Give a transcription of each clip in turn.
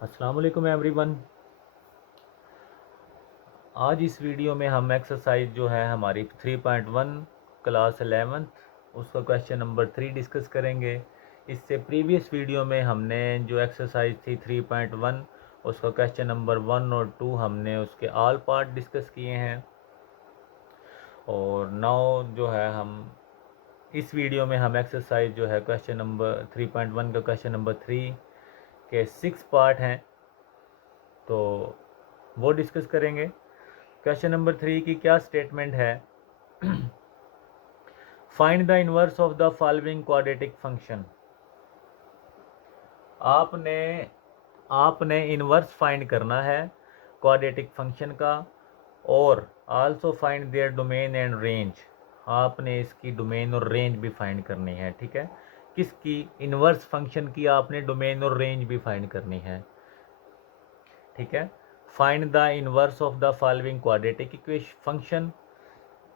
अस्सलाम वालेकुम एवरीवन। आज इस वीडियो में हम एक्सरसाइज जो है हमारी 3.1 क्लास 11th उसका क्वेश्चन नंबर 3 डिस्कस करेंगे। इससे प्रीवियस वीडियो में हमने जो एक्सरसाइज थी 3.1 उसका क्वेश्चन नंबर 1 और 2 हमने उसके ऑल पार्ट डिस्कस किए हैं। और नाउ जो है हम इस वीडियो में हम एक्सरसाइज जो है क्वेश्चन नंबर 3.1 का क्वेश्चन नंबर 3 के 6 पार्ट हैं, तो वो डिस्कस करेंगे। क्वेश्चन नंबर 3 की क्या स्टेटमेंट है? Find the inverse of the following quadratic function. आपने आपने इनवर्स फाइंड करना है क्वाड्रेटिक फंक्शन का, और also find there domain and range. आपने इसकी डोमेन और रेंज भी फाइंड करनी है, ठीक है। किसकी? इनवर्स फंक्शन की आपने डोमेन और रेंज भी फाइंड करनी है, ठीक है। Find the inverse of the following quadratic equation function.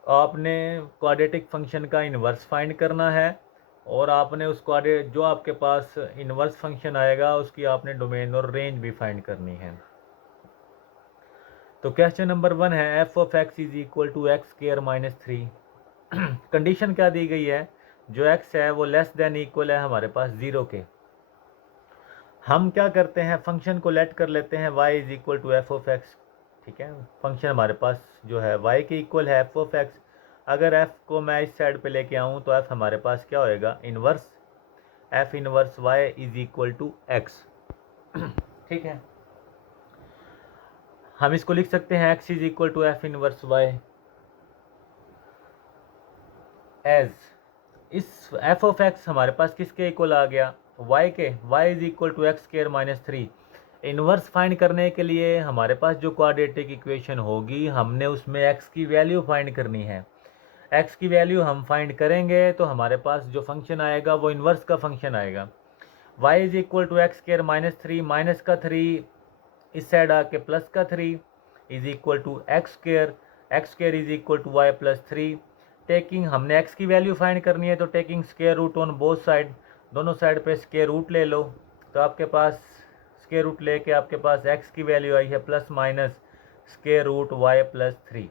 आपने क्वाड्रेटिक फंक्शन का इन्वर्स फाइंड करना है, और आपने उस क्वाड्रेट जो आपके पास इन्वर्स फंक्शन आएगा उसकी आपने डोमेन और रेंज भी फाइंड करनी है। तो क्वेश्चन नंबर 1 है F of x is equal to x square minus 3। Condition क्या दी गई है? जो एक्स है वो लेस देन इक्वल है हमारे पास 0 के। हम क्या करते हैं, फंक्शन को लेट कर लेते हैं y is equal to F of X, ठीक है। फंक्शन हमारे पास जो है y के इक्वल है एफ ऑफ एक्स। अगर f को मैं इस साइड पे लेके आऊँ तो f हमारे पास क्या होएगा? Inverse f inverse y is equal to X, ठीक है। हम इसको लिख सकते हैं x is equal to F inverse y as, इस f ऑफ एक्स हमारे पास किसके इक्वल आ गया? y के। y is equal to x square minus 3। Inverse find करने के लिए हमारे पास जो क्वाड्रेटिक इक्वेशन होगी हमने उसमें x की वैल्यू फाइंड करनी है। x की वैल्यू हम फाइंड करेंगे तो हमारे पास जो फंक्शन आएगा वो इन्वर्स का फंक्शन आएगा। y is equal to x square minus 3, minus का 3 इस साइड आके प्लस का 3 is equal to x square is equal to Y plus 3। Taking, हमने x की वैल्यू फाइंड करनी है तो taking square root on both side, दोनों साइड पे स्क्वायर रूट ले लो। तो आपके पास स्क्वायर रूट लेके आपके पास x की वैल्यू आई है plus minus square root Y plus 3।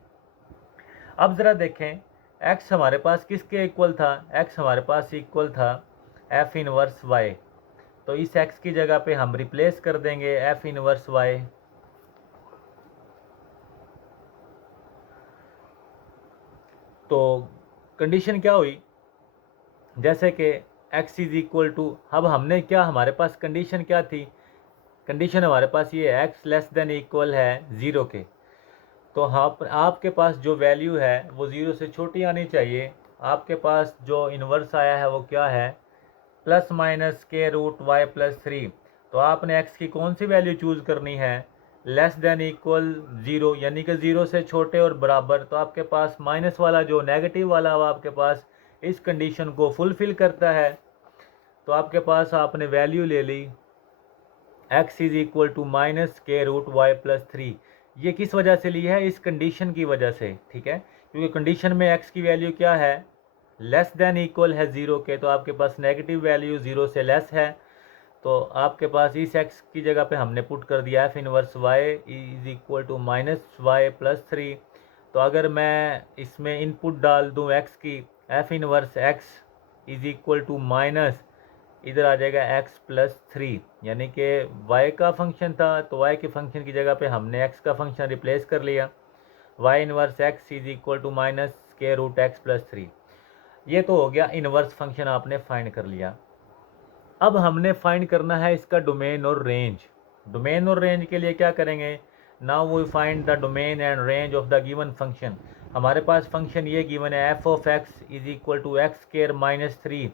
अब ज़रा देखें x हमारे पास किसके इक्वल था? x हमारे पास इक्वल था f इनवर्स y। तो इस x की जगह पे हम रिप्लेस कर देंगे f इनवर्स y। तो कंडीशन क्या हुई? जैसे कि x इज इक्वल टू, अब हमने क्या, हमारे पास कंडीशन क्या थी? कंडीशन हमारे पास ये x लेस देन इक्वल है 0 के। तो आपके पास जो वैल्यू है वो 0 से छोटी आनी चाहिए। आपके पास जो इन्वर्स आया है वो क्या है? Plus minus square root Y plus 3। तो आपने x की कौन सी वैल्यू चूज़ करनी है? लेस देन इक्वल 0, यानी कि 0 से छोटे और बराबर। तो आपके पास माइनस वाला जो नेगेटिव वाला वो आपके पास इस कंडीशन को फुलफ़िल करता है। तो आपके पास आपने वैल्यू ले ली x is equal to minus square root Y plus 3। ये किस वजह से ली है? इस कंडीशन की वजह से, ठीक है। क्योंकि कंडीशन में x की वैल्यू क्या है? लेस देन इक्वल है 0 के। तो आपके पास नेगेटिव वैल्यू 0 से लेस है। तो आपके पास इस x की जगह पे हमने पुट कर दिया f inverse y is equal to minus Y plus 3। तो अगर मैं इसमें इनपुट डाल दूँ x की, f inverse x is equal to minus, इधर आ जाएगा x प्लस 3, यानी कि y का फंक्शन था तो y के फंक्शन की जगह पे हमने x का फंक्शन रिप्लेस कर लिया। y inverse x is equal to minus square root x plus 3। ये तो हो गया इनवर्स फंक्शन आपने फाइंड कर लिया। अब हमने फाइंड करना है इसका डोमेन और रेंज। डोमेन और रेंज के लिए क्या करेंगे? Now we find the domain and range of the given function. हमारे पास फंक्शन ये गिवन है F of x is equal to x square minus 3,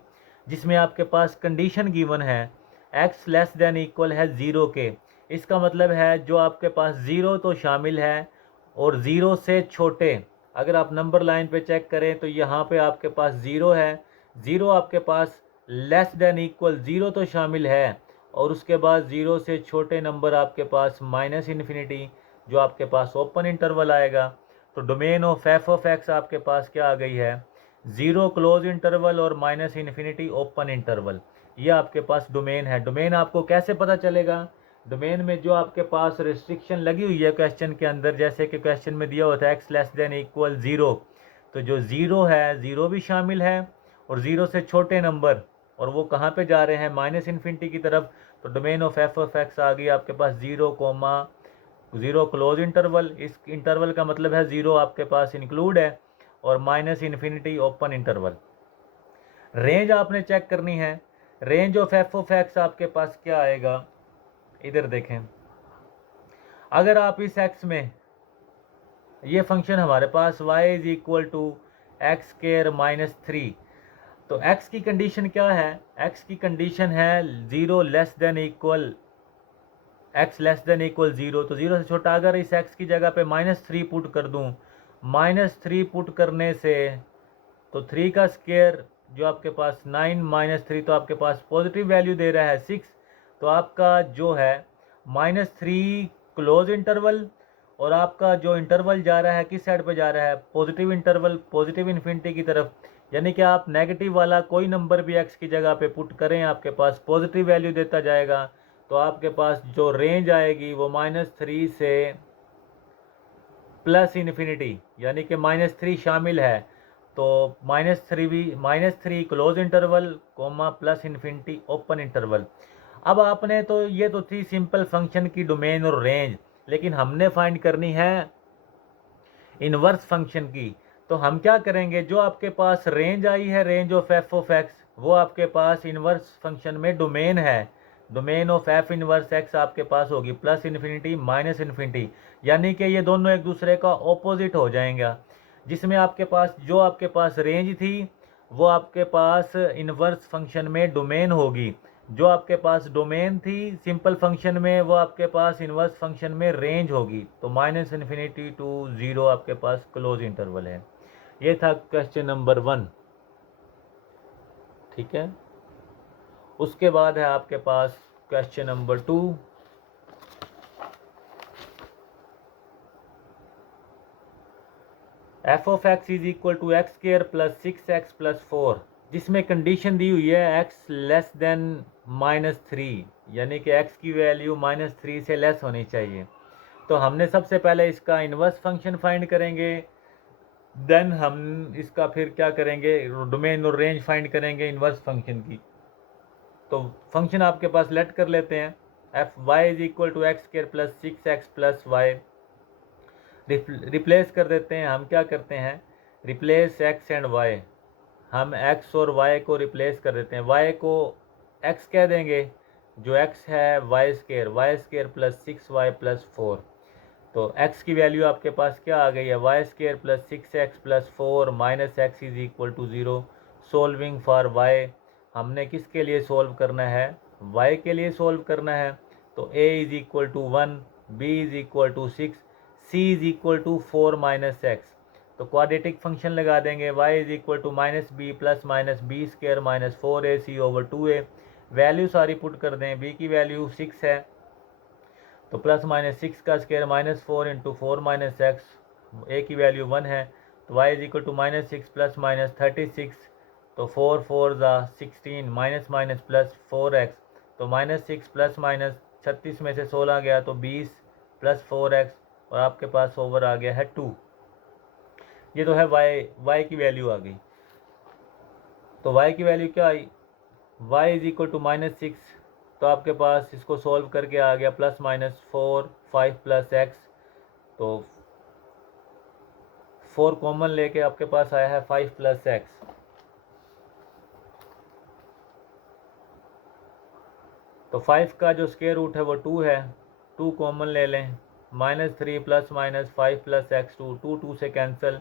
जिसमें आपके पास कंडीशन गिवन है एक्स लेस देन इक्वल है 0 के। इसका मतलब है जो आपके पास 0 तो शामिल है और 0 से छोटे। अगर आप नंबर लाइन पे चेक करें तो यहाँ पे आपके पास 0 है, 0 आपके पास लेस देन इक्वल 0 तो शामिल है, और उसके बाद 0 से छोटे नंबर आपके पास माइनस इन्फिनिटी, जो आपके पास ओपन इंटरवल आएगा। तो domain of F of x आपके पास क्या आ गई है? 0 क्लोज इंटरवल और माइनस इन्फिनिटी ओपन इंटरवल। ये आपके पास डोमेन है। डोमेन आपको कैसे पता चलेगा? डोमेन में जो आपके पास रिस्ट्रिक्शन लगी हुई है क्वेश्चन के अंदर, जैसे कि क्वेश्चन में दिया होता है एक्स लेस देन इक्वल 0, तो जो 0 है 0 भी शामिल है और 0 से छोटे नंबर, और वो कहाँ पे जा रहे हैं, माइनस इन्फिनिटी की तरफ। तो domain of F of x आ गई आपके पास 0, क्लोज इंटरवल। इस इंटरवल का मतलब है 0 आपके पास इंक्लूड है, और minus infinity open interval. Range आपने चेक करनी है। Range of F of x आपके पास क्या आएगा, इधर देखें। अगर आप इस एक्स में, ये फंक्शन हमारे पास y is equal to x square minus 3, तो x की कंडीशन क्या है, x की कंडीशन है 0 less than equal x less than equal 0, तो 0 से छोटा। अगर इस x की जगह पे -3 पुट कर दूं, -3 पुट करने से तो 3 का स्क्वायर जो आपके पास 9 -3, तो आपके पास पॉजिटिव वैल्यू दे रहा है 6। तो आपका जो है -3 क्लोज इंटरवल, और आपका जो इंटरवल जा रहा है किस साइड पे जा रहा है, पॉजिटिव इंटरवल, पॉजिटिव इन्फिनिटी की तरफ। यानी कि आप नेगेटिव वाला कोई नंबर भी x की जगह पे पुट करें, आपके पास पॉजिटिव वैल्यू देता जाएगा। तो आपके पास जो रेंज आएगी वो -3 से प्लस इन्फिनिटी, यानी कि -3 शामिल है। तो -3 close interval coma plus infinity open interval. अब आपने तो ये तो थी सिंपल फंक्शन की डोमेन और रेंज, लेकिन हमने फाइंड करनी है इनवर्स फंक्शन की। तो हम क्या करेंगे, जो आपके पास रेंज आई है, range of F of x, वो आपके पास इनवर्स फंक्शन में डोमेन है। Domain of f inverse x आपके पास होगी प्लस इन्फिनिटी माइनस इन्फिनिटी, यानी कि ये दोनों एक दूसरे का ऑपोजिट हो जाएंगे। जिसमें आपके पास जो आपके पास रेंज थी वो आपके पास इनवर्स फंक्शन में डोमेन होगी, जो आपके पास डोमेन थी सिंपल फंक्शन में वो आपके पास इनवर्स फंक्शन में रेंज होगी। तो -इन्फिनिटी टू 0 आपके पास क्लोज इंटरवल है। ये था क्वेश्चन नंबर 1, ठीक है। उसके बाद है आपके पास question number 2। F of x is equal to x square plus 6x plus 4, जिसमें कंडीशन दी हुई है x लेस देन -3, यानी कि x की वैल्यू -3 से लेस होनी चाहिए। तो हमने सबसे पहले इसका इन्वर्स फंक्शन फाइंड करेंगे, देन हम इसका फिर क्या करेंगे, डोमेन और रेंज फाइंड करेंगे इन्वर्स फंक्शन की। तो फंक्शन आपके पास लेट कर लेते हैं, F Y is equal to x square plus 6x plus Y. Replace कर देते हैं, हम क्या करते हैं, रिप्लेस x एंड y, हम x और y को रिप्लेस कर देते हैं। y को x कह देंगे, जो x है Y square plus 6y plus 4। तो x की वैल्यू आपके पास क्या आ गई है, Y square plus 6x plus 4 minus X is equal to 0। Solving for y, हमने किसके लिए सोल्व करना है, y के लिए सोल्व करना है। तो a is equal to 1, b is equal to 6, c is equal to 4 minus X. तो क्वाड्रेटिक फंक्शन लगा देंगे, y is equal to -b plus -b square minus 4ac over 2a। Value सारी put कर दें, b की value 6 है, तो plus -6 का square -4 into 4 minus X, A की वैल्यू 1 है। तो y is equal to -6 plus -36, तो 4 4 ज़ा 16 माइनस माइनस प्लस 4x। तो -6 प्लस माइनस 36 में से 16 गया तो 20 प्लस 4x, और आपके पास ओवर आ गया है 2। ये तो है y की वैल्यू आ गई। तो y की वैल्यू क्या आई, y इज इक्वल टू -6, तो आपके पास इसको सॉल्व करके आ गया +-4 5 प्लस एक्स। तो 4 कॉमन लेके आपके पास आया है 5 प्लस एक्स। तो 5 का जो स्क्वायर रूट है वो 2 है, 2 कॉमन ले लें, -3 प्लस माइनस 5 प्लस एक्स, 2 से cancel,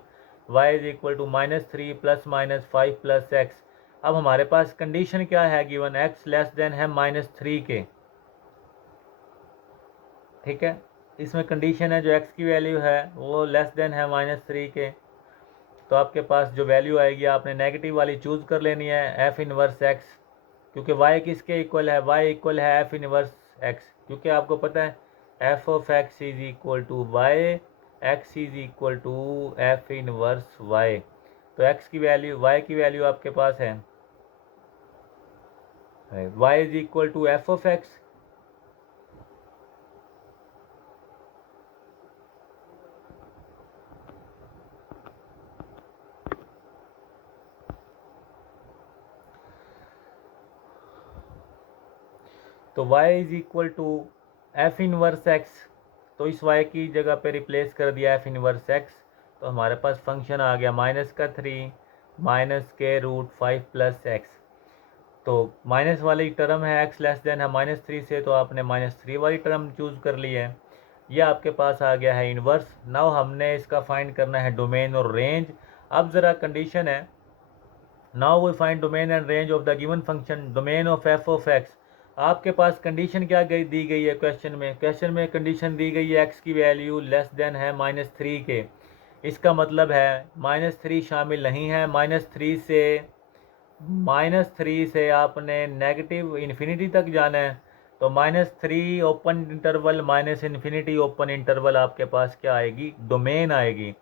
y is equal to -3 plus minus 5 plus X. अब हमारे पास कंडीशन क्या है गिवन, x लेस देन है -3 के, ठीक है। इसमें कंडीशन है जो x की वैल्यू है वो लेस देन है -3 के। तो आपके पास जो वैल्यू आएगी आपने नेगेटिव वाली चूज़ कर लेनी है, f इनवर्स x, क्योंकि y किसके इक्वल है, y इक्वल है f इनवर्स x, क्योंकि आपको पता है f of x is equal to y, x is equal to f inverse y। तो x की वैल्यू, y की वैल्यू आपके पास है y is equal to f of x, तो y is equal to F inverse x, तो इस y की जगह पे रिप्लेस कर दिया एफ इनवर्स एक्स, तो हमारे पास फंक्शन आ गया -3 -√5 + x। तो माइनस वाली टर्म है x लेस देन है -3 से, तो आपने -3 वाली टर्म चूज़ कर ली है। ये आपके पास आ गया है इन्वर्स। नाउ हमने इसका फाइंड करना है डोमेन और रेंज। अब ज़रा कंडीशन है, now we find domain and range of the given function domain of F of x. आपके पास कंडीशन क्या दी गई है क्वेश्चन में कंडीशन दी गई है x की वैल्यू लेस देन है -3 के। इसका मतलब है -3 शामिल नहीं है। -3 से आपने नेगेटिव इन्फिनिटी तक जाना है, तो -3 open interval -infinity open interval आपके पास क्या आएगी, डोमेन आएगी।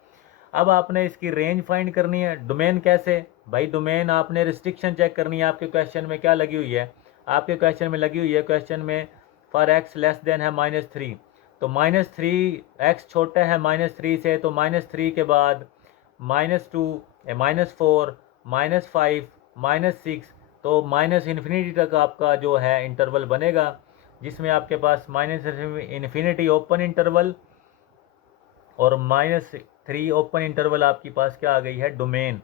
अब आपने इसकी रेंज फाइंड करनी है। डोमेन कैसे भाई, डोमेन आपने रिस्ट्रिक्शन चेक करनी है। आपके क्वेश्चन में क्या लगी हुई है, आपके क्वेश्चन में लगी हुई है, क्वेश्चन में फॉर एक्स लेस देन है -3, तो -3 एक्स छोटा है -3 से, तो -3 के बाद -2 -4 -5 -6, तो -इन्फिनिटी तक आपका जो है इंटरवल बनेगा, जिसमें आपके पास -इन्फिनिटी ओपन इंटरवल और -3 ओपन इंटरवल आपके पास क्या आ गई है, डोमेन।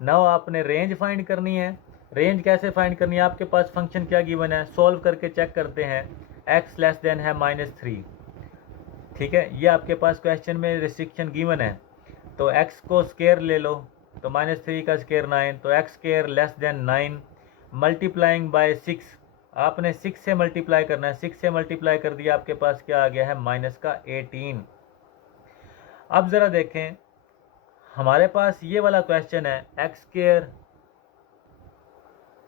नाउ आपने रेंज फाइंड करनी है। रेंज कैसे फाइंड करनी है, आपके पास फंक्शन क्या गिवन है, सॉल्व करके चेक करते हैं। x लेस देन है -3, ठीक है, ये आपके पास क्वेश्चन में रिस्ट्रिक्शन गिवन है। तो x को स्केयर ले लो, तो -3 का स्केयर 9, तो x square less than 9 multiplying by 6। आपने 6 से मल्टीप्लाई करना है, 6 से मल्टीप्लाई कर दिया, आपके पास क्या आ गया है, -18। अब ज़रा देखें, हमारे पास ये वाला क्वेश्चन है x square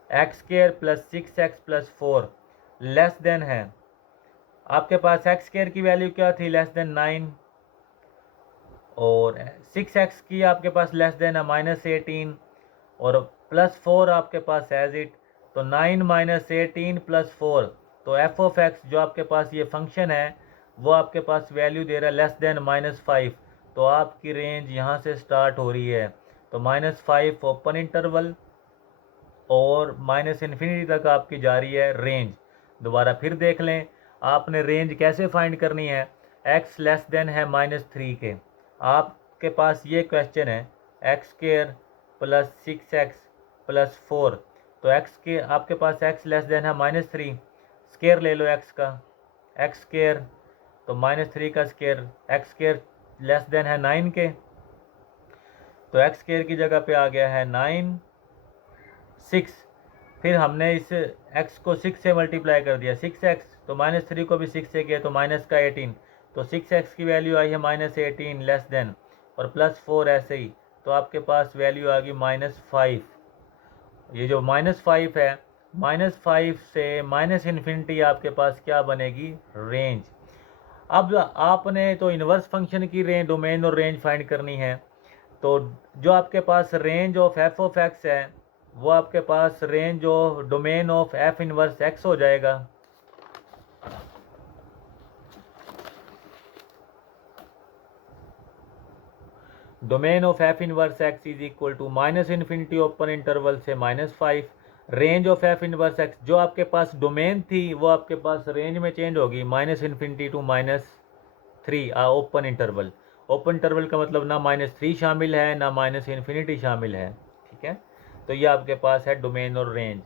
+ 6x + 4 less than है, आपके पास x स्केयर की वैल्यू क्या थी, लेस देन 9, और 6x की आपके पास लेस देन है -18, और +4 आपके पास एज इट, तो 9 - 18 + 4, तो एफ ऑफ एक्स जो आपके पास ये फंक्शन है वो आपके पास वैल्यू दे रहा है लेस देन -5, तो आपकी रेंज यहाँ से स्टार्ट हो रही है, तो -5 ओपन इंटरवल और -इन्फिनिटी तक आपकी जा रही है रेंज। दोबारा फिर देख लें, आपने रेंज कैसे फाइंड करनी है, x लेस देन है -3 के। आपके पास ये क्वेश्चन है x स्केयर + 6x + 4, तो x के आपके पास x लेस देन है -3, स्केयर ले लो x का, x स्केयर, तो -3 का square, x square less than है 9 के, तो x स्केयर की जगह पे आ गया है 9 6, फिर हमने इस x को 6 से मल्टीप्लाई कर दिया, 6x, तो -3 को भी 6 से किया, तो -18, तो 6x की वैल्यू आई है -18 लेस देन, और +4 ऐसे ही, तो आपके पास वैल्यू आ गई -5। ये जो -5 है, -5 से -इन्फिनिटी आपके पास क्या बनेगी, रेंज। अब आपने तो इन्वर्स फंक्शन की रेंज, डोमेन और रेंज फाइंड करनी है, तो जो आपके पास range of F of x है वो आपके पास range of domain of f inverse x हो जाएगा। Domain of f inverse x is equal to -infinity open interval से -5, range of f inverse x जो आपके पास डोमेन थी वो आपके पास रेंज में चेंज होगी, -infinity to -3 open interval. Open interval का मतलब ना -3 शामिल है ना -इन्फिनिटी शामिल है, ठीक है। तो ये आपके पास है डोमेन और रेंज।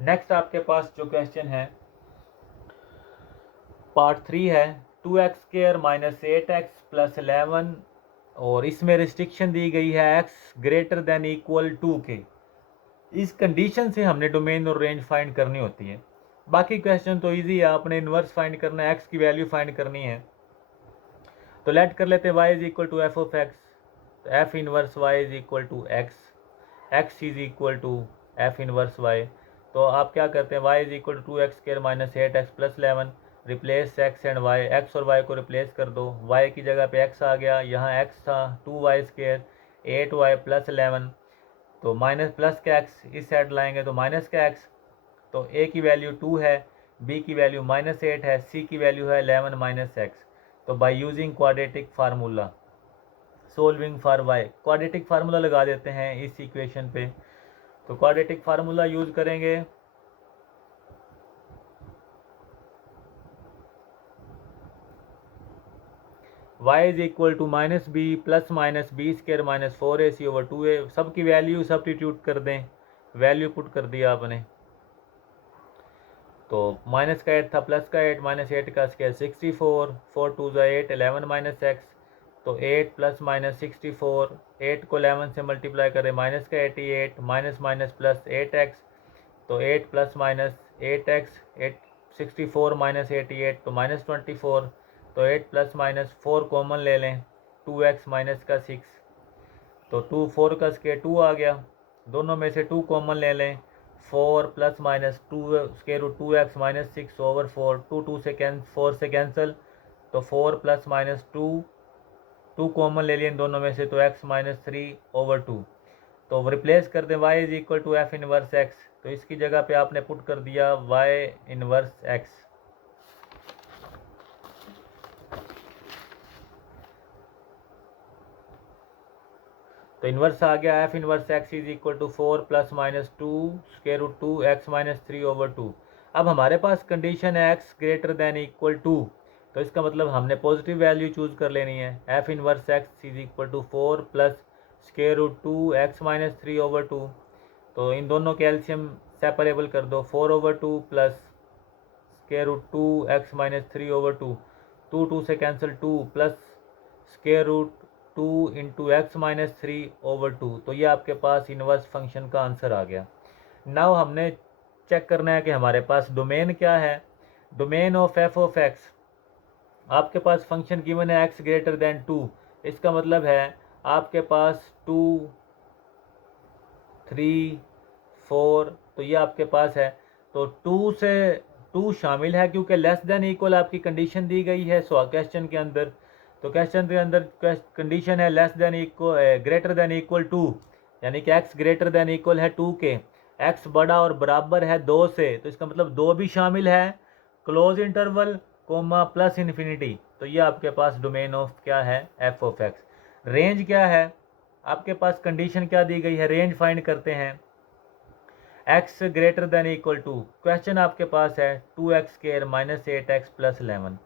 नेक्स्ट आपके पास जो क्वेश्चन है पार्ट 3 है, 2x स्क्वायर -8x + 11, और इसमें रिस्ट्रिक्शन दी गई है x greater than equal to के। इस कंडीशन से हमने डोमेन और रेंज फाइंड करनी होती है। बाकी क्वेश्चन तो इजी है, आपने इन्वर्स फाइंड करना है, x की वैल्यू फाइंड करनी है। तो लेट कर लेते हैं y is equal to F of x, तो f inverse y is equal to x is equal to F inverse y। तो आप क्या करते हैं, y is equal to 2x square -8x + 11, replace x and y, x और y को replace कर दो, y की जगह पे x आ गया, यहाँ x था 2y स्क्वायर 8y + 11, तो माइनस प्लस का x इस साइड लाएंगे तो माइनस का x, तो a की वैल्यू 2 है, b की वैल्यू -8 है, c की वैल्यू है 11 - x। तो by using quadratic formula solving for y, quadratic formula लगा देते हैं इस इक्वेशन पे। तो क्वाड्रेटिक फार्मूला यूज करेंगे, y is equal to minus b plus minus b square minus 4ac over 2a, सब की वैल्यू सब्स्टिट्यूट कर दें, वैल्यू पुट कर दिया आपने। तो माइनस का 8 था, प्लस का 8, माइनस 8 का स्केयर 64, 4 2 8, 11 माइनस एक्स, तो 8 प्लस माइनस 64, 8 को 11 से मल्टीप्लाई करें, माइनस का 88, माइनस माइनस प्लस 8x, तो 8 प्लस माइनस 8x, 64 माइनस 88 तो माइनस 24, तो 8 प्लस माइनस 4 कॉमन ले लें, 2x माइनस का 6, तो 2 4 का स्केयर 2 आ गया, दोनों में से 2 कॉमन ले लें, 4 plus minus 2 square root 2x minus 6 over 4, 2 से 4 से कैंसिल, तो 4 प्लस माइनस 2 कॉमन ले लिए इन दोनों में से, तो x माइनस 3 ओवर 2। तो रिप्लेस कर दें y is equal to F inverse x, तो इसकी जगह पे आपने पुट कर दिया y इनवर्स x। तो इन्वर्स आ गया f inverse x is equal to 4 plus minus 2 square root 2 x minus 3 over 2। अब हमारे पास कंडीशन है x greater than equal to, तो इसका मतलब हमने पॉजिटिव वैल्यू चूज कर लेनी है। F inverse x is equal to 4 plus square root 2 x minus 3 over 2, तो इन दोनों के एलसीएम सेपरेबल कर दो, 4 over 2 plus square root 2 x minus 3 over 2, 2 से cancel 2 plus square root 2 into x minus 3 over 2, तो ये आपके पास इनवर्स फंक्शन का आंसर आ गया। नाउ हमने चेक करना है कि हमारे पास डोमेन क्या है। Domain of F of x, आपके पास फंक्शन गिवन है एक्स ग्रेटर देन 2, इसका मतलब है आपके पास 2 3 4, तो ये आपके पास है, तो 2 से 2 शामिल है क्योंकि लेस देन इक्वल आपकी कंडीशन दी गई है क्वेश्चन के अंदर। तो क्वेश्चन के अंदर कंडीशन है less than equal greater than equal 2, यानी कि x ग्रेटर देन इक्वल है 2 के, x बड़ा और बराबर है 2 से, तो इसका मतलब 2 भी शामिल है, close interval coma plus infinity. तो ये आपके पास डोमेन ऑफ क्या है एफ ऑफ एक्स। रेंज क्या है, आपके पास कंडीशन क्या दी गई है, रेंज फाइंड करते हैं। x greater than equal to, question आपके पास है 2x square minus 8x plus 11,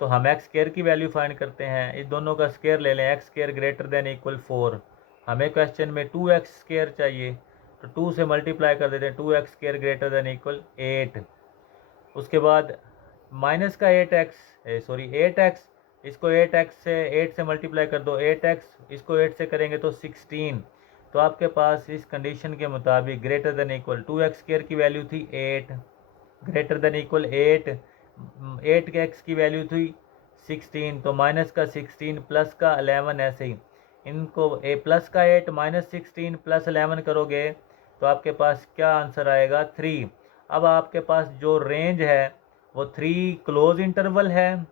तो हम x स्केयर की वैल्यू फाइंड करते हैं, इस दोनों का स्केयर ले लें, x square greater than equal 4, हमें क्वेश्चन में 2x स्केयर चाहिए, तो 2 से मल्टीप्लाई कर देते हैं, 2x square greater than equal 8, उसके बाद माइनस का 8x, इसको 8 से मल्टीप्लाई कर दो, 8x इसको 8 से करेंगे तो 16, तो आपके पास इस कंडीशन के मुताबिक greater than equal 2x square की वैल्यू थी 8, ग्रेटर देन इक्वल 8 के x की वैल्यू थी 16, तो माइनस का 16 प्लस का 11, ऐसे ही इनको प्लस का 8 माइनस 16 प्लस 11 करोगे तो आपके पास क्या आंसर आएगा 3। अब आपके पास जो रेंज है वो 3 क्लोज इंटरवल है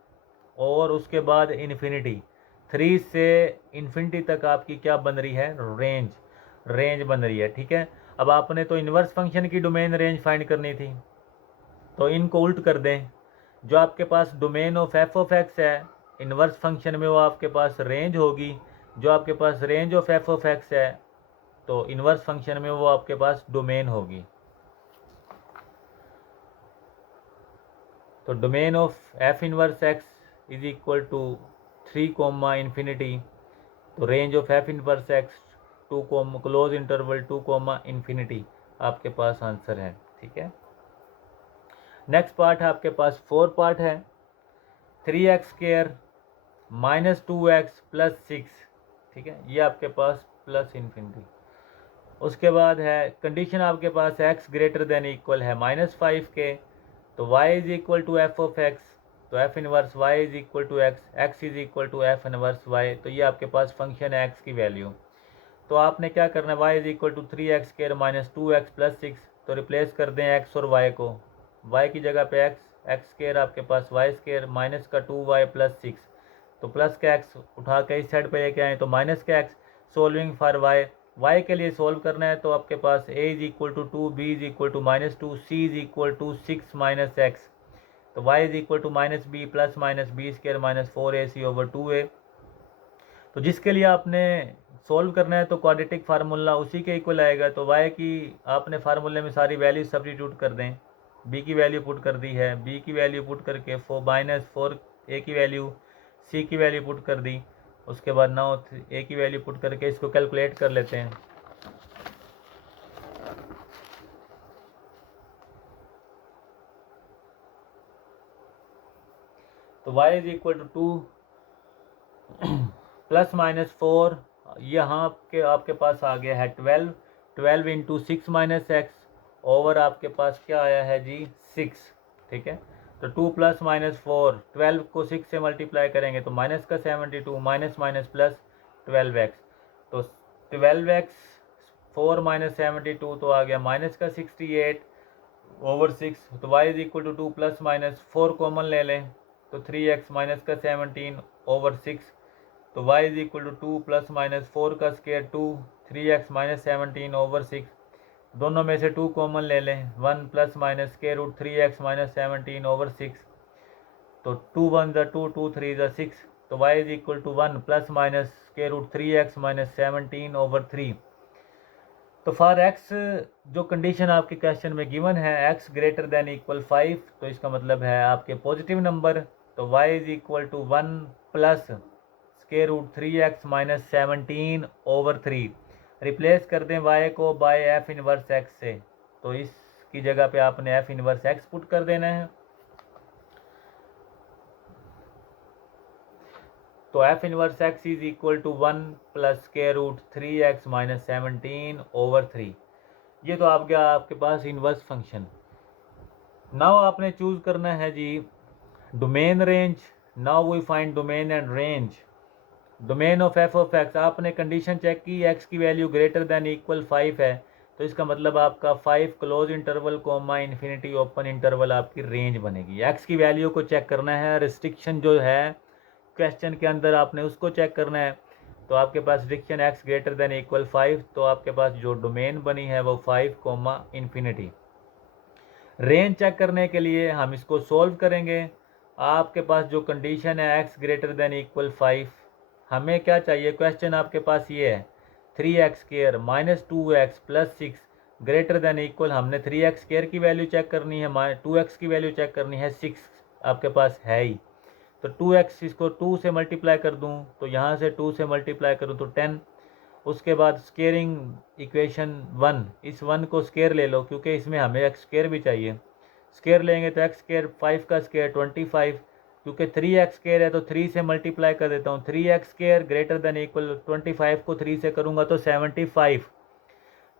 और उसके बाद इन्फिनिटी, 3 से इन्फिनिटी तक आपकी क्या बन रही है, रेंज बन रही है। ठीक है, अब आपने तो इन्वर्स फंक्शन की डोमेन रेंज फाइंड करनी थी, तो इनको उल्ट कर दें, जो आपके पास domain of F of x है इन्वर्स फंक्शन में वो आपके पास रेंज होगी, जो आपके पास range of F of x है तो इन्वर्स फंक्शन में वो आपके पास डोमेन होगी। तो domain of f inverse x is equal to 3 comma infinity, तो range of f inverse x 2 comma close interval 2 comma infinity आपके पास आंसर है। ठीक है, नेक्स्ट पार्ट है आपके पास 4 पार्ट है, 3x square minus 2x plus 6, ठीक है, ये आपके पास प्लस इन्फिनिटी। उसके बाद है कंडीशन आपके पास x ग्रेटर देन इक्वल है -5 के, तो y is equal to F of x, तो f inverse y is equal to x is equal to F inverse y, तो ये आपके पास फंक्शन है x की वैल्यू। तो आपने क्या करना है, y is equal to 3x square minus 2x plus 6, तो रिप्लेस कर दें x और y को, y की जगह पे x स्क्वायर आपके पास y स्क्वायर माइनस का 2y प्लस 6, तो प्लस का x उठा के इस साइड पे लेके आए तो माइनस का x, सोल्विंग फॉर y के लिए सोल्व करना है, तो आपके पास a is equal to 2, b is equal to -2, c is equal to 6 minus x, तो y is equal to minus b plus minus b square minus 4ac over 2a। तो जिसके लिए आपने सोल्व करना है तो क्वाड्रेटिक फार्मूला उसी के इक्वल आएगा, तो y की आपने फार्मूले में सारी वैल्यू सब्स्टिट्यूट कर दें, b की वैल्यू पुट कर दी है, b की वैल्यू पुट करके -4a की वैल्यू सी की वैल्यू पुट कर दी, उसके बाद नाउ ए की वैल्यू पुट करके इसको कैलकुलेट कर लेते हैं। तो y is equal to 2 plus minus 4, यहाँ आपके पास आ गया है 12, 12 इंटू 6 माइनस एक्स ओवर आपके पास क्या आया है जी 6, ठीक है। तो 2 प्लस माइनस 4, 12 को 6 से मल्टीप्लाई करेंगे तो माइनस का 72, माइनस माइनस प्लस 12x, तो 12x 4 माइनस 72 तो आ गया माइनस का 68 ओवर 6। तो y is equal to 2 plus minus 4 common ले लें तो 3x माइनस का 17 ओवर 6, तो y is equal to 2 plus minus 4 का स्केयर 2, 3x माइनस 17 ओवर 6, दोनों में से 2 कॉमन ले लें, 1 plus minus square root 3x minus 17 over 6, तो 2 1 ज़ा 2, 2 3 ज़ा 6, तो y is equal to 1 plus minus square root 3x minus 17 over 3। तो फॉर x जो कंडीशन आपके क्वेश्चन में गिवन है x ग्रेटर देन इक्वल 5, तो इसका मतलब है आपके पॉजिटिव नंबर, तो y is equal to 1 plus square root 3x minus 17 over 3। Replace कर दें y को बाय एफ इनवर्स x से, तो इसकी जगह पे आपने एफ इनवर्स x पुट कर देना है। तो f inverse x is equal to 1 plus square root 3x minus 17 over 3। ये तो आप गया आपके पास इनवर्स फंक्शन। नाउ आपने चूज करना है जी domain range. Now we find domain and range. Domain of f(x), आपने कंडीशन चेक की x की वैल्यू ग्रेटर देन इक्वल 5 है, तो इसका मतलब आपका 5 close interval comma infinity open interval आपकी रेंज बनेगी। x की वैल्यू को चेक करना है, रिस्ट्रिक्शन जो है क्वेश्चन के अंदर आपने उसको चेक करना है। तो आपके पास restriction x greater than equal 5, तो आपके पास जो डोमेन बनी है वो 5 कोमा इन्फिनिटी। रेंज चेक करने के लिए हम इसको सोल्व करेंगे। आपके पास जो कंडीशन है x ग्रेटर देन इक्वल 5, हमें क्या चाहिए, क्वेश्चन आपके पास ये है 3x square minus 2x plus 6 greater than equal, हमने 3x स्क्वायर की वैल्यू चेक करनी है, 2x की वैल्यू चेक करनी है, 6 आपके पास है ही, तो 2x इसको 2 से मल्टीप्लाई कर दूं तो यहाँ से 2 से मल्टीप्लाई करूं तो 10। उसके बाद स्केयरिंग इक्वेशन 1, इस 1 को स्केयर ले लो क्योंकि इसमें हमें एक्स स्केयर भी चाहिए। स्केयर लेंगे तो एक्स स्केयर 5 का स्केयर 25, क्योंकि 3x स्केयर है तो 3 से मल्टीप्लाई कर देता हूँ। 3x square greater than equal 25 को 3 से करूँगा तो 75।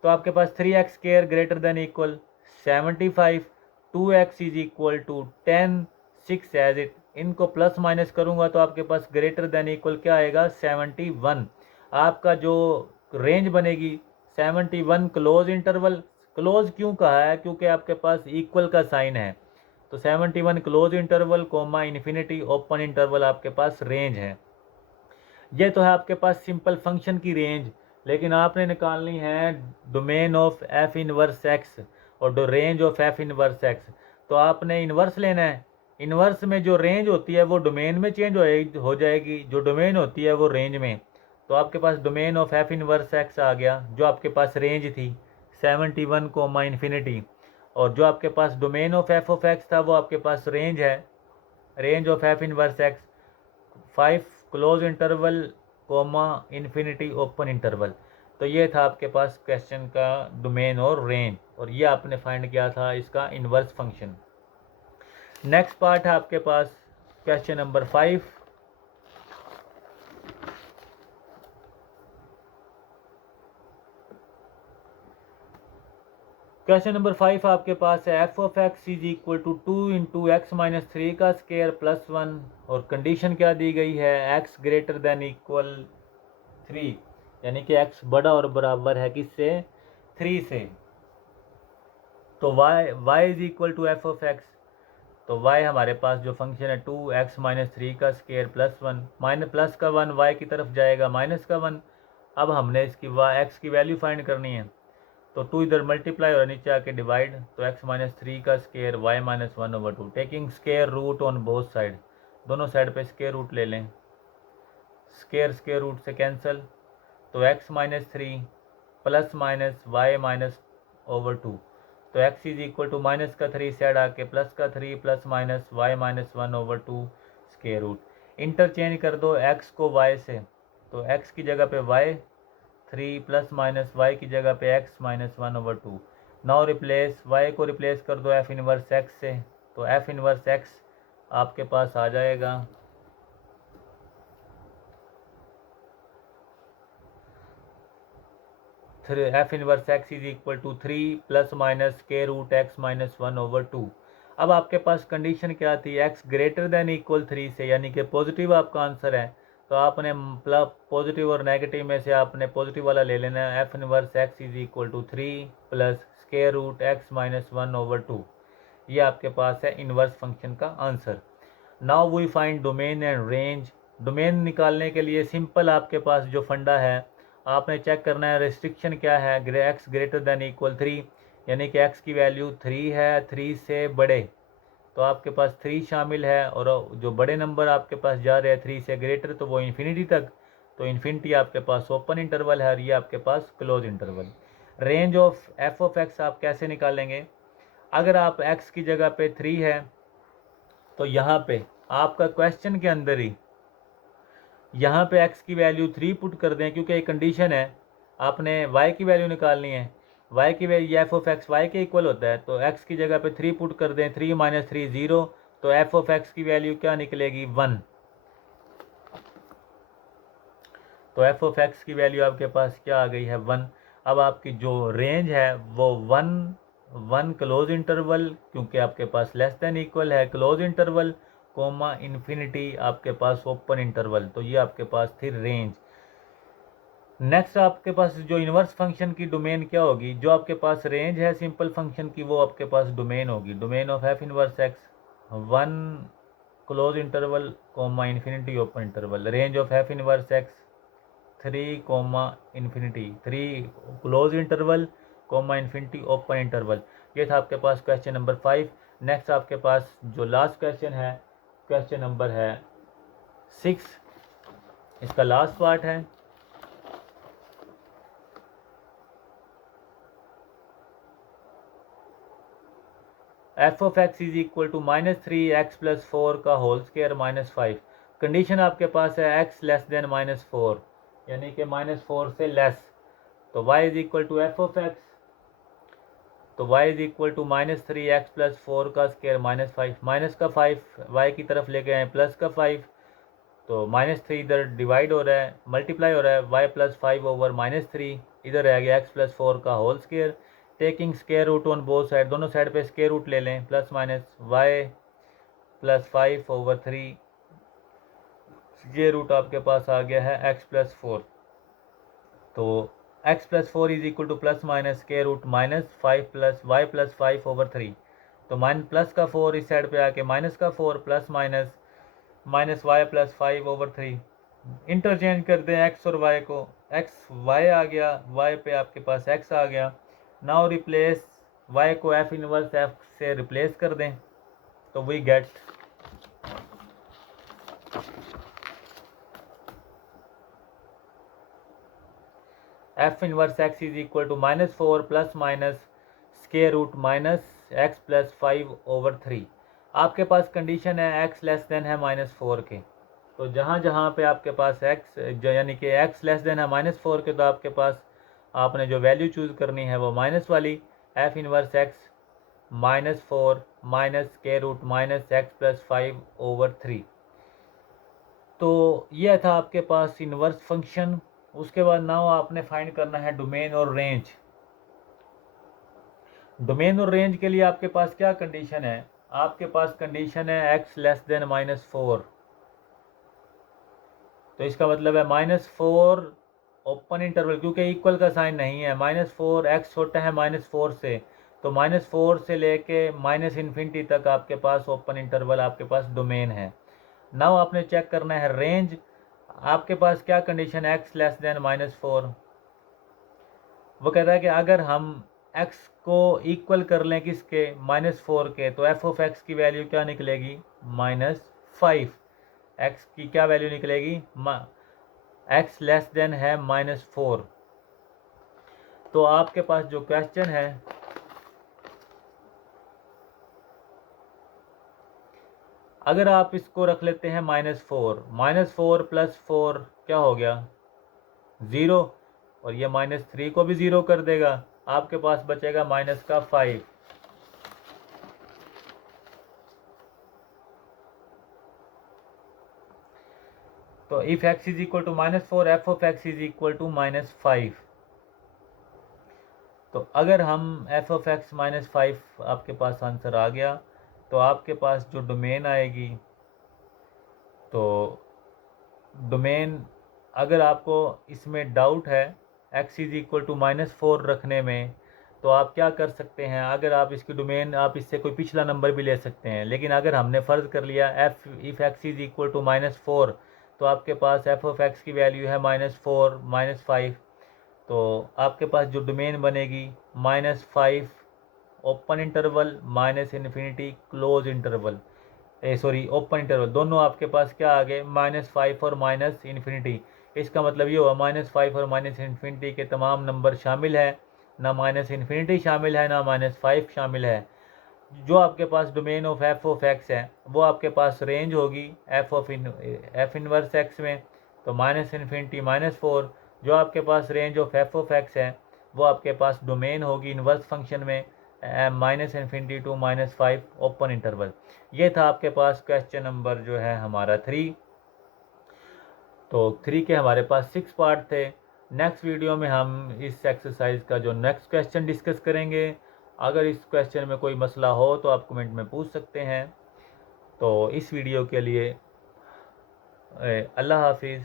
तो आपके पास 3x square greater than equal 75, 2x is equal to 10, 6 as it, इनको प्लस माइनस करूँगा तो आपके पास ग्रेटर देन इक्वल क्या आएगा 71। आपका जो रेंज बनेगी 71 क्लोज इंटरवल। क्लोज क्यों कहा है, क्योंकि आपके पास इक्वल का साइन है, तो 71 close interval comma infinity open interval आपके पास रेंज है। ये तो है आपके पास सिंपल फंक्शन की रेंज, लेकिन आपने निकालनी है domain of f inverse x और range of f inverse x. तो आपने इनवर्स लेना है, इनवर्स में जो रेंज होती है वो डोमेन में चेंज हो जाएगी, जो डोमेन होती है वो रेंज में। तो आपके पास domain of f inverse x आ गया, जो आपके पास रेंज थी 71 कोमा इन्फिनिटी, और जो आपके पास डोमेन ऑफ एक्स था वो आपके पास रेंज है, range of f inverse x 5 close interval comma infinity open interval. तो ये था आपके पास क्वेश्चन का डोमेन और रेंज, और ये आपने फाइंड किया था इसका इन्वर्स फंक्शन। नेक्स्ट पार्ट है आपके पास क्वेश्चन नंबर 5। क्वेश्चन नंबर 5 आपके पास है F of x is equal to 2 into x minus 3 का स्केयर प्लस 1, और कंडीशन क्या दी गई है एक्स ग्रेटर देन इक्वल 3, यानी कि x बड़ा और बराबर है किससे 3 से। तो y is equal to F of x, तो y हमारे पास जो फंक्शन है 2x माइनस 3 का स्केयर प्लस 1, माइनस प्लस का 1 y की तरफ जाएगा माइनस का 1। अब हमने इसकी x की वैल्यू फाइंड करनी है, तो 2 इधर मल्टीप्लाई और नीचे आके डिवाइड, तो x माइनस 3 का square y minus 1 over 2, taking square root on both side, दोनों साइड पे स्केयर रूट ले लें, स्केयर रूट से कैंसिल, तो x minus 3 plus minus y minus over 2, तो x is equal to minus का 3 साइड आके प्लस का 3 plus minus y minus 1 over 2 square root. Interchange कर दो x को y से, तो x की जगह पे y, 3 प्लस माइनस y की जगह पे x minus 1/2। Now replace y को रिप्लेस कर दो f इनवर्स x से, तो f इनवर्स x आपके पास आ जाएगा f inverse x is equal to 3 plus minus के रूट x माइनस 1/2। अब आपके पास कंडीशन क्या थी, x ग्रेटर देन इक्वल 3 से, यानी कि पॉजिटिव आपका आंसर है, तो आपने पॉजिटिव और नेगेटिव में से आपने पॉजिटिव वाला ले लेना है। f inverse x is equal to 3 plus square root x minus 1/2। ये आपके पास है इनवर्स फंक्शन का answer. Now we find domain and range. Domain निकालने के लिए सिंपल आपके पास जो फंडा है, आपने चेक करना है रिस्ट्रिक्शन क्या है, x ग्रेटर देन इक्वल 3, यानी कि x की वैल्यू 3 है, 3 से बड़े, तो आपके पास 3 शामिल है, और जो बड़े नंबर आपके पास जा रहे हैं 3 से ग्रेटर, तो वो इन्फिनिटी तक, तो इन्फिनिटी आपके पास ओपन इंटरवल है और ये आपके पास close interval. Range of f of x आप कैसे निकालेंगे, अगर आप x की जगह पे 3 है, तो यहाँ पे आपका क्वेश्चन के अंदर ही यहाँ पे x की वैल्यू 3 पुट कर दें, क्योंकि एक कंडीशन है, आपने y की वैल्यू निकालनी है, y की value f of x y के इक्वल होता है, तो x की जगह पे 3 पुट कर दें, 3 माइनस 3 0, तो f ऑफ x की वैल्यू क्या निकलेगी 1। तो f ऑफ x की वैल्यू आपके पास क्या आ गई है 1। अब आपकी जो रेंज है वो 1 क्लोज इंटरवल, क्योंकि आपके पास लेस देन इक्वल है क्लोज इंटरवल, कोमा इन्फिनिटी आपके पास ओपन इंटरवल, तो ये आपके पास थी रेंज। नेक्स्ट आपके पास जो इन्वर्स फंक्शन की डोमेन क्या होगी, जो आपके पास रेंज है सिंपल फंक्शन की, वो आपके पास डोमेन होगी, domain of f inverse x 1 close interval comma infinity open interval, range of f inverse x 3 comma infinity 3 close interval comma infinity open interval. ये था आपके पास क्वेश्चन नंबर 5। नेक्स्ट आपके पास जो लास्ट क्वेश्चन है, क्वेश्चन नंबर है 6, इसका लास्ट पार्ट है। f of x is equal to -3x plus 4 का होल स्क्वायर माइनस 5। कंडीशन आपके पास है x लेस देन -4, यानी कि -4 से लेस, तो y is equal to f of x, तो y is equal to -3x plus 4 का स्क्वायर माइनस 5, माइनस का 5 y की तरफ लेके आए प्लस का 5, तो -3 इधर डिवाइड हो रहा है, मल्टीप्लाई हो रहा है, y प्लस 5 ओवर -3, इधर रह गया x प्लस 4 का whole square, taking square root on both side, दोनों साइड पे स्क्वायर रूट ले लें, plus minus y plus 5 over 3, square root आपके पास आ गया है x प्लस 4, तो x plus 4 is equal to plus minus square root -5 plus y plus 5 over 3, तो प्लस का 4 इस साइड पे आके माइनस का 4 plus minus y plus 5 over 3, interchange कर दें x और y को, x y आ गया, y पे आपके पास x आ गया। नाउ रिप्लेस y को f इनवर्स f से रिप्लेस कर दें, तो we get f inverse x is equal to -4 plus minus square root minus x plus 5 over 3। आपके पास कंडीशन है x लेस देन है -4 के, तो जहाँ जहाँ पे आपके पास x यानी कि x लेस देन है -4 के, तो आपके पास आपने जो वैल्यू चूज़ करनी है वो माइनस वाली, f inverse x -4 minus square root minus x plus 5 over 3। तो यह था आपके पास इन्वर्स फंक्शन। उसके बाद नाउ आपने फाइंड करना है डोमेन और रेंज। डोमेन और रेंज के लिए आपके पास क्या कंडीशन है, आपके पास कंडीशन है x लेस देन -4, तो इसका मतलब है -4 ओपन इंटरवल, क्योंकि इक्वल का साइन नहीं है, -4 x छोटा है -4 से, तो -4 से लेके माइनस इन्फिनिटी तक आपके पास ओपन इंटरवल आपके पास डोमेन है। नाउ आपने चेक करना है रेंज, आपके पास क्या कंडीशन है x लेस देन -4, वो कहता है कि अगर हम x को इक्वल कर लें किसके, -4 के, तो f ऑफ x की वैल्यू क्या निकलेगी -5, x की क्या वैल्यू निकलेगी, x लेस देन है -4। तो आपके पास जो क्वेश्चन है, अगर आप इसको रख लेते हैं -4 प्लस 4 क्या हो गया 0, और ये -3 को भी 0 कर देगा, आपके पास बचेगा -5। तो if x is equal to -4 f of x is equal to -5। तो अगर हम f ऑफ x -5 आपके पास आंसर आ गया, तो आपके पास जो डोमेन आएगी, तो डोमेन अगर आपको इसमें डाउट है x इज इक्वल टू -4 रखने में, तो आप क्या कर सकते हैं, अगर आप इसकी डोमेन आप इससे कोई पिछला नंबर भी ले सकते हैं, लेकिन अगर हमने फ़र्ज़ कर लिया if x is equal to -4, तो आपके पास f ऑफ x की वैल्यू है -4 -5, तो आपके पास जो डोमेन बनेगी -5 open interval -∞ close interval, sorry open interval, दोनों आपके पास क्या आ गए -5 और -∞। इसका मतलब ये हुआ -5 और -∞ के तमाम नंबर शामिल है, ना -∞ शामिल है, ना -5 शामिल है। जो आपके पास domain of f of x है वो आपके पास रेंज होगी f इनवर्स x में, तो -∞ -4। जो आपके पास range of f of x है वो आपके पास डोमेन होगी इनवर्स फंक्शन में -∞ टू -5 ओपन इंटरवल। ये था आपके पास क्वेश्चन नंबर जो है हमारा 3। तो 3 के हमारे पास 6 पार्ट थे। नेक्स्ट वीडियो में हम इस एक्सरसाइज का जो नेक्स्ट क्वेश्चन डिस्कस करेंगे। अगर इस क्वेश्चन में कोई मसला हो तो आप कमेंट में पूछ सकते हैं। तो इस वीडियो के लिए अल्लाह हाफिज़।